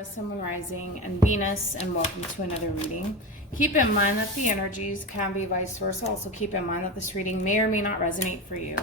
Libra, Sun, Moon, Rising, and Venus, and welcome to another reading. Keep in mind that the energies can be vice versa. Also keep in mind that this reading may or may not resonate for you.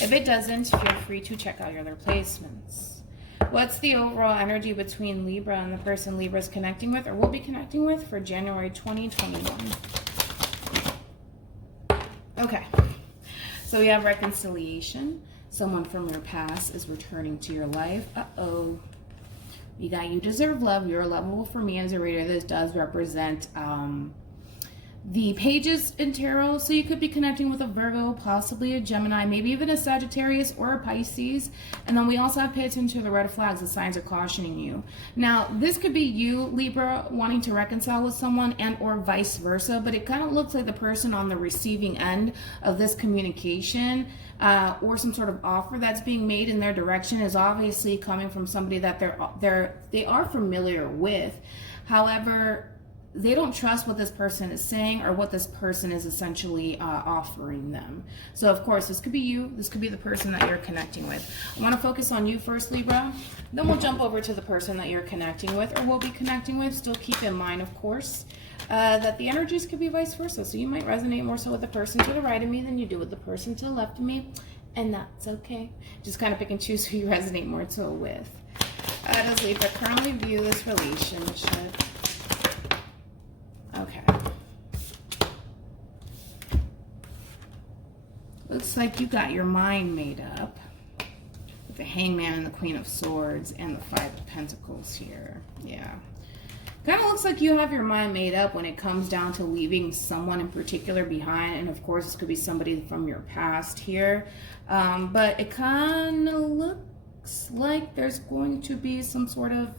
If it doesn't, feel free to check out your other placements. What's the overall energy between Libra and the person Libra is connecting with or will be connecting with for January 2021? Okay, so we have reconciliation. Someone from your past is returning to your life. You got you deserve love. You're lovable. For me as a reader, this does represent the pages in tarot. So you could be connecting with a Virgo, possibly a Gemini, maybe even a Sagittarius or a Pisces. And then we also have to pay attention to the red flags. The signs are cautioning you. Now, this could be you, Libra, wanting to reconcile with someone and or vice versa. But it kind of looks like the person on the receiving end of this communication or some sort of offer that's being made in their direction is obviously coming from somebody that they are familiar with. However, they don't trust what this person is saying or what this person is essentially offering them. So of course, this could be you. This could be the person that you're connecting with. I want to focus on you first, Libra. Then we'll jump over to the person that you're connecting with or will be connecting with. Still keep in mind, of course, that the energies could be vice versa. So you might resonate more so with the person to the right of me than you do with the person to the left of me. And that's okay. Just kind of pick and choose who you resonate more so with. Does Libra currently view this relationship? Okay. Looks like you got your mind made up with the Hangman and the Queen of Swords and the Five of Pentacles here. Yeah. Kind of looks like you have your mind made up when it comes down to leaving someone in particular behind. And of course, this could be somebody from your past here. But it kind of looks like there's going to be some sort of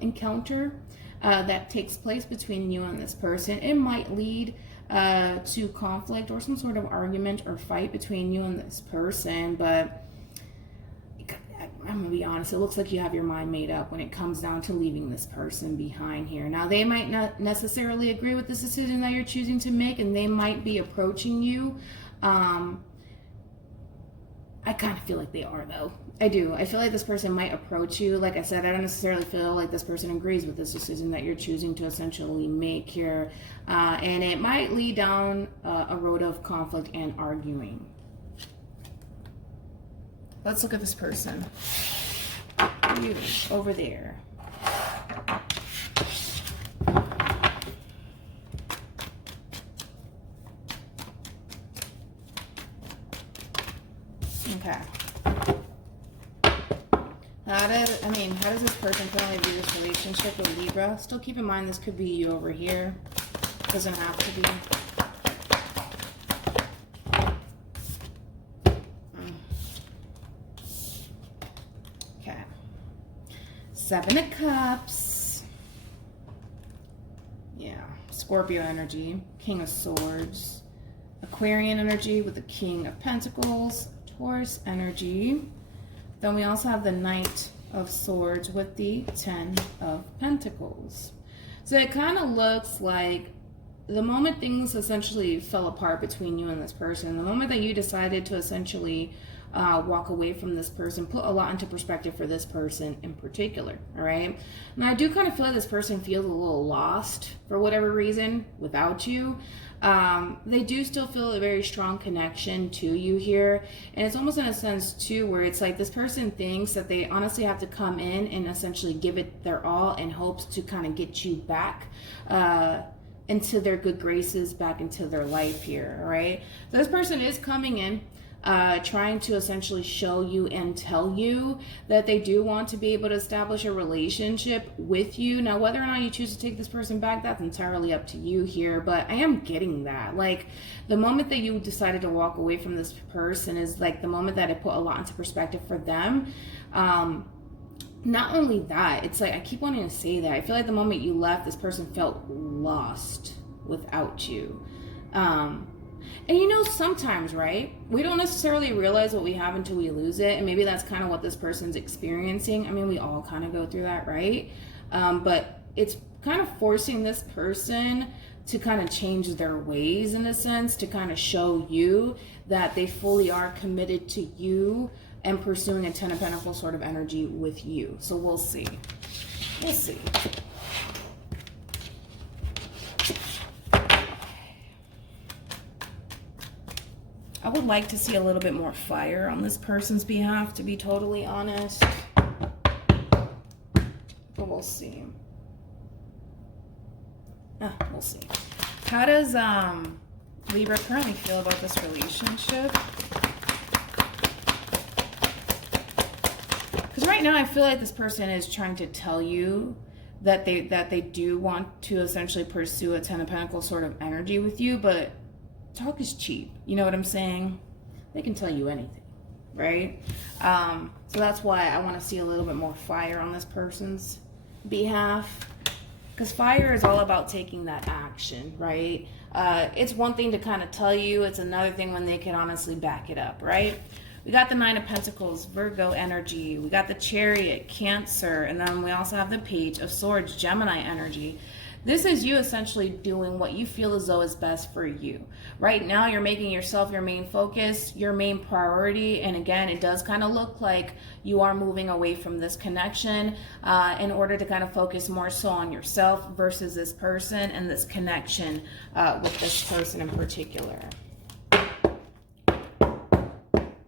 encounter that takes place between you and this person. It might lead to conflict or some sort of argument or fight between you and this person, but I'm gonna be honest, it looks like you have your mind made up when it comes down to leaving this person behind here. Now, they might not necessarily agree with this decision that you're choosing to make, and they might be approaching you. I kind of feel like they are, though. I do. I feel like this person might approach you. Like I said, I don't necessarily feel like this person agrees with this decision that you're choosing to essentially make here. And it might lead down a road of conflict and arguing. Let's look at this person. You, over there. Okay. How does this person currently view this relationship with Libra? Still keep in mind this could be you over here. Doesn't have to be. Okay. Seven of Cups. Yeah. Scorpio energy. King of Swords. Aquarian energy with the King of Pentacles. Taurus energy. Then we also have the Knight of Swords with the Ten of Pentacles. So it kind of looks like the moment things essentially fell apart between you and this person, the moment that you decided to essentially walk away from this person, put a lot into perspective for this person in particular, all right? And I do kind of feel like this person feels a little lost for whatever reason without you. They do still feel a very strong connection to you here. And it's almost in a sense too where it's like this person thinks that they honestly have to come in and essentially give it their all in hopes to kind of get you back into their good graces, back into their life here, all right? So this person is coming in trying to essentially show you and tell you that they do want to be able to establish a relationship with you. Now, whether or not you choose to take this person back, that's entirely up to you here, but I am getting that. Like, the moment that you decided to walk away from this person is like the moment that it put a lot into perspective for them. Not only that, it's like, I keep wanting to say that. I feel like the moment you left, this person felt lost without you. And you know, sometimes, right, we don't necessarily realize what we have until we lose it. And maybe that's kind of what this person's experiencing. I mean, we all kind of go through that, right? But it's kind of forcing this person to kind of change their ways in a sense, to kind of show you that they fully are committed to you and pursuing a Ten of Pentacles sort of energy with you. So we'll see. We'll see. I would like to see a little bit more fire on this person's behalf, to be totally honest. But we'll see. We'll see. How does Libra currently feel about this relationship? Because right now I feel like this person is trying to tell you that they do want to essentially pursue a Ten of Pentacles sort of energy with you, but talk is cheap. You know what I'm saying? They can tell you anything, right? So that's why I want to see a little bit more fire on this person's behalf. Because fire is all about taking that action, right? It's one thing to kind of tell you. It's another thing when they can honestly back it up, right? We got the Nine of Pentacles, Virgo energy. We got the Chariot, Cancer. And then we also have the Page of Swords, Gemini energy. This is you essentially doing what you feel as though is best for you. Right now, you're making yourself your main focus, your main priority. And again, it does kind of look like you are moving away from this connection in order to kind of focus more so on yourself versus this person and this connection with this person in particular.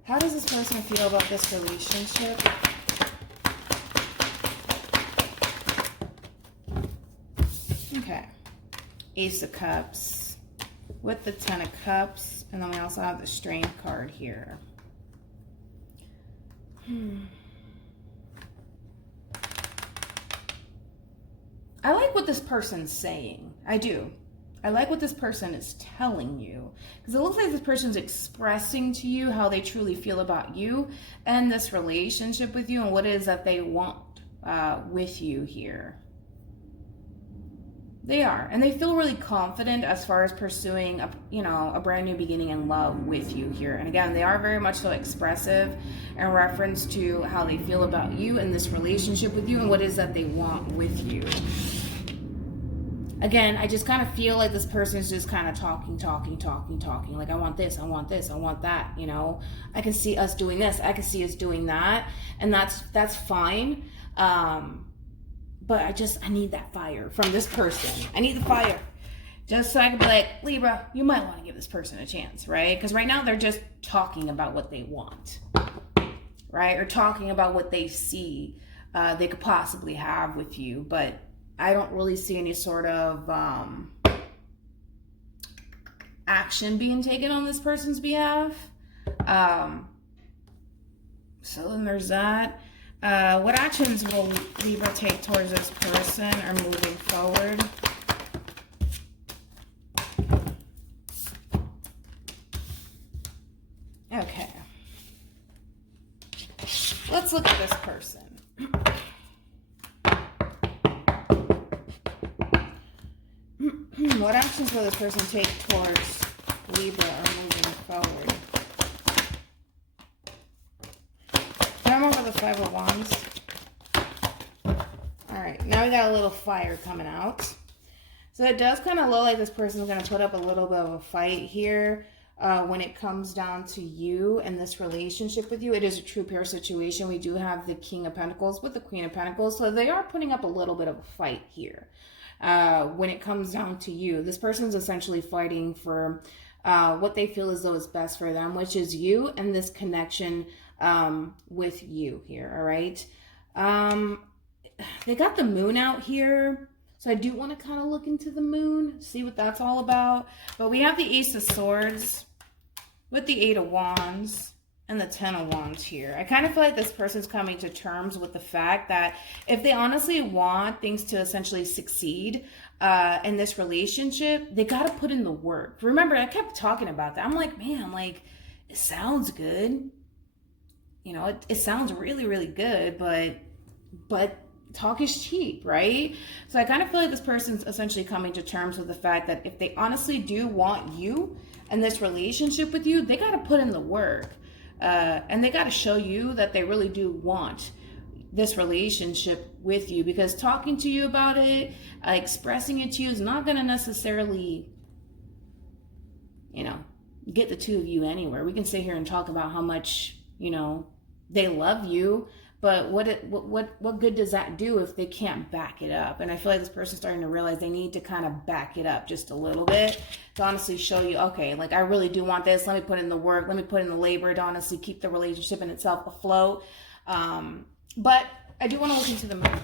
How does this person feel about this relationship? Okay. Ace of Cups with the Ten of Cups. And then we also have the Strength card here. I like what this person's saying. I do. I like what this person is telling you. Because it looks like this person's expressing to you how they truly feel about you and this relationship with you and what it is that they want with you here. They are, and they feel really confident as far as pursuing a brand new beginning in love with you here. And again, they are very much so expressive in reference to how they feel about you and this relationship with you and what it is that they want with you. Again, I just kind of feel like this person is just kind of talking. Like, I want this, I want this, I want that, you know. I can see us doing this, I can see us doing that, and that's fine. But I need that fire from this person. I need the fire. Just so I can be like, Libra, you might want to give this person a chance, right? Because right now they're just talking about what they want, right? Or talking about what they see they could possibly have with you. But I don't really see any sort of action being taken on this person's behalf. So then there's that. What actions will Libra take towards this person or moving forward? Okay. Let's look at this person. What actions will this person take towards Libra or moving forward? Come over the Five of Wands. Alright, now we got a little fire coming out. So it does kind of look like this person is going to put up a little bit of a fight here when it comes down to you and this relationship with you. It is a true pair situation. We do have the King of Pentacles with the Queen of Pentacles. So they are putting up a little bit of a fight here when it comes down to you. This person's essentially fighting for what they feel as though is best for them, which is you and this connection with you here. All right. They got the moon out here. So I do want to kind of look into the moon, see what that's all about. But we have the Ace of Swords with the Eight of Wands and the Ten of Wands here. I kind of feel like this person's coming to terms with the fact that if they honestly want things to essentially succeed in this relationship, they got to put in the work. Remember, I kept talking about that. I'm like, man, like, it sounds good. You know, it sounds really, really good, but talk is cheap, right? So I kind of feel like this person's essentially coming to terms with the fact that if they honestly do want you and this relationship with you, they got to put in the work. And they got to show you that they really do want this relationship with you, because talking to you about it, expressing it to you is not going to necessarily, you know, get the two of you anywhere. We can sit here and talk about how much, you know, they love you, But what good does that do if they can't back it up? And I feel like this person's starting to realize they need to kind of back it up just a little bit to honestly show you, okay, like I really do want this. Let me put in the work. Let me put in the labor to honestly keep the relationship in itself afloat. But I do want to look into the moon.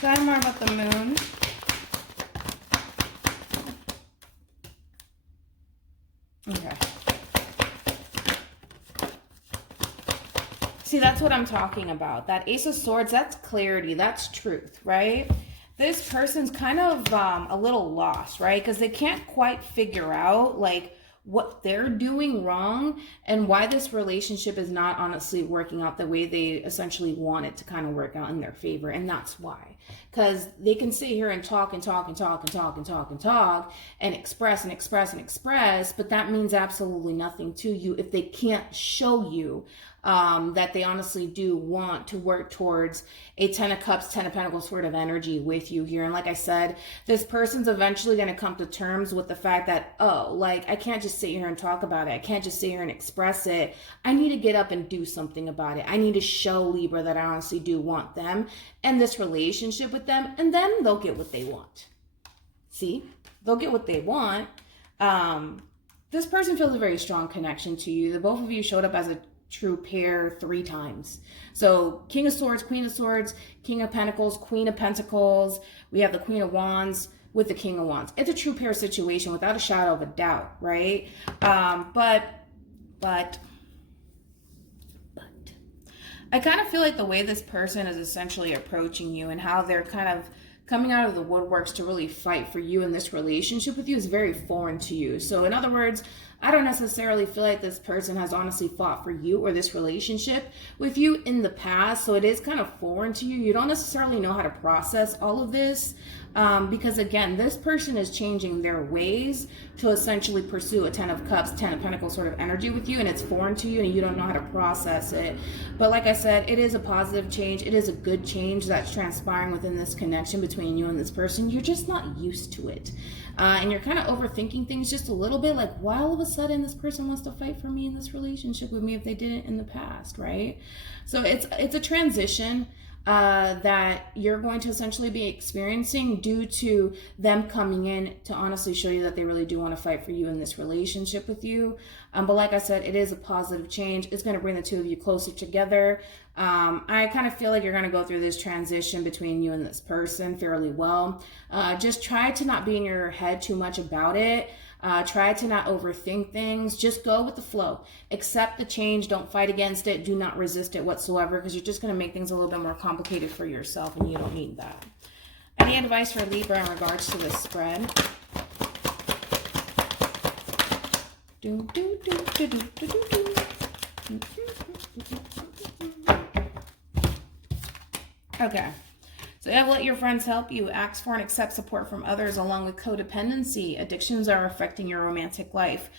Tell me more about the moon. Okay. See, that's what I'm talking about. That Ace of Swords, that's clarity, that's truth, right? This person's kind of a little lost, right? Because they can't quite figure out, like, what they're doing wrong and why this relationship is not honestly working out the way they essentially want it to kind of work out in their favor. And that's why. Because they can sit here and talk and talk and talk and talk and talk and talk and express and express and express, but that means absolutely nothing to you if they can't show you that they honestly do want to work towards a 10 of Cups, 10 of Pentacles sort of energy with you here. And like I said, this person's eventually going to come to terms with the fact that, oh, like I can't just sit here and talk about it. I can't just sit here and express it. I need to get up and do something about it. I need to show Libra that I honestly do want them and this relationship with them, and then they'll get what they want. See? They'll get what they want. This person feels a very strong connection to you. The both of you showed up as a true pair 3 times. So King of Swords, Queen of Swords, King of Pentacles, Queen of Pentacles. We have the Queen of Wands with the King of Wands. It's a true pair situation without a shadow of a doubt, right? But I kind of feel like the way this person is essentially approaching you and how they're kind of coming out of the woodworks to really fight for you in this relationship with you is very foreign to you. So in other words, I don't necessarily feel like this person has honestly fought for you or this relationship with you in the past. So it is kind of foreign to you. You don't necessarily know how to process all of this because again, this person is changing their ways to essentially pursue a 10 of Cups, 10 of Pentacles sort of energy with you, and it's foreign to you and you don't know how to process it. But like I said, it is a positive change. It is a good change that's transpiring within this connection between you and this person. You're just not used to it. And you're kind of overthinking things just a little bit, like why all of a sudden this person wants to fight for me in this relationship with me if they didn't in the past, right? So it's a transition that you're going to essentially be experiencing due to them coming in to honestly show you that they really do want to fight for you in this relationship with you. But like I said, it is a positive change. It's going to bring the two of you closer together. I kind of feel like you're going to go through this transition between you and this person fairly well. Just try to not be in your head too much about it. Try to not overthink things. Just go with the flow. Accept the change. Don't fight against it. Do not resist it whatsoever because you're just going to make things a little bit more complicated for yourself and you don't need that. Any advice for Libra in regards to the spread? Okay. So you have let your friends help you, ask for and accept support from others along with codependency. Addictions are affecting your romantic life.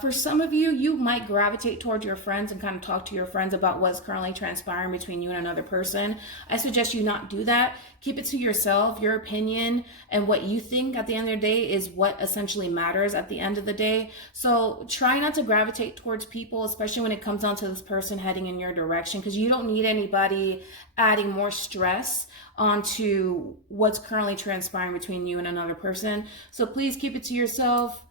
For some of you, you might gravitate towards your friends and kind of talk to your friends about what's currently transpiring between you and another person. I suggest you not do that. Keep it to yourself. Your opinion and what you think at the end of the day is what essentially matters at the end of the day. So try not to gravitate towards people, especially when it comes down to this person heading in your direction, because you don't need anybody adding more stress onto what's currently transpiring between you and another person. So please keep it to yourself.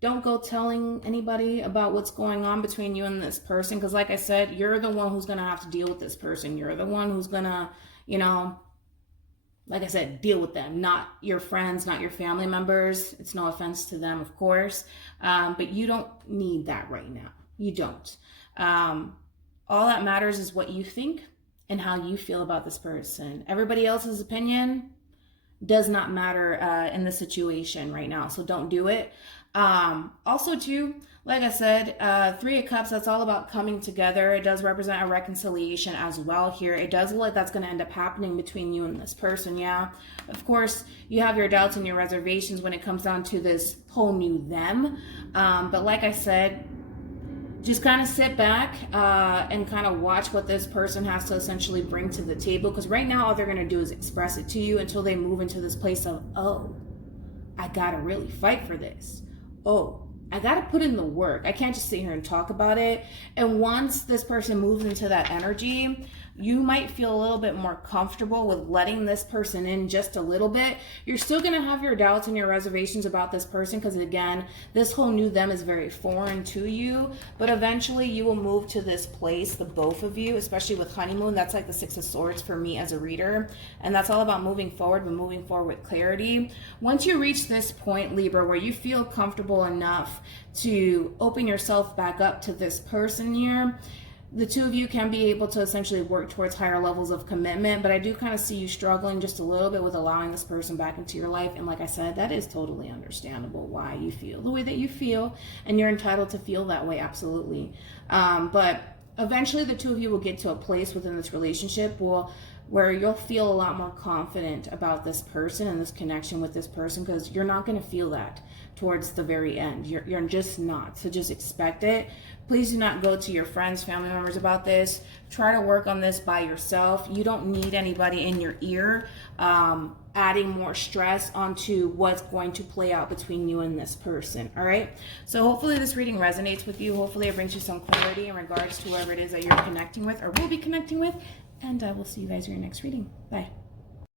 Don't go telling anybody about what's going on between you and this person, because like I said, you're the one who's going to have to deal with this person. You're the one who's going to, you know, like I said, deal with them, not your friends, not your family members. It's no offense to them, of course, but you don't need that right now. You don't. All that matters is what you think and how you feel about this person. Everybody else's opinion does not matter in the situation right now, so don't do it. Also too, like I said, 3 of Cups, that's all about coming together. It does represent a reconciliation as well here. It does look like that's going to end up happening between you and this person, yeah. Of course, you have your doubts and your reservations when it comes down to this whole new them. But like I said, just kind of sit back and kind of watch what this person has to essentially bring to the table. Because right now, all they're going to do is express it to you until they move into this place of, oh, I got to really fight for this. Oh, I got to put in the work. I can't just sit here and talk about it. And once this person moves into that energy, you might feel a little bit more comfortable with letting this person in just a little bit. You're still going to have your doubts and your reservations about this person because, again, this whole new them is very foreign to you. But eventually you will move to this place, the both of you, especially with honeymoon. That's like the Six of Swords for me as a reader. And that's all about moving forward, but moving forward with clarity. Once you reach this point, Libra, where you feel comfortable enough to open yourself back up to this person here, the two of you can be able to essentially work towards higher levels of commitment, but I do kind of see you struggling just a little bit with allowing this person back into your life. And like I said, that is totally understandable why you feel the way that you feel, and you're entitled to feel that way, absolutely. But eventually the two of you will get to a place within this relationship where you'll feel a lot more confident about this person and this connection with this person, because you're not going to feel that towards the very end. You're just not. So just expect it. Please do not go to your friends, family members about this. Try to work on this by yourself. You don't need anybody in your ear adding more stress onto what's going to play out between you and this person. All right. So hopefully this reading resonates with you. Hopefully it brings you some clarity in regards to whoever it is that you're connecting with or will be connecting with. And I will see you guys in your next reading. Bye.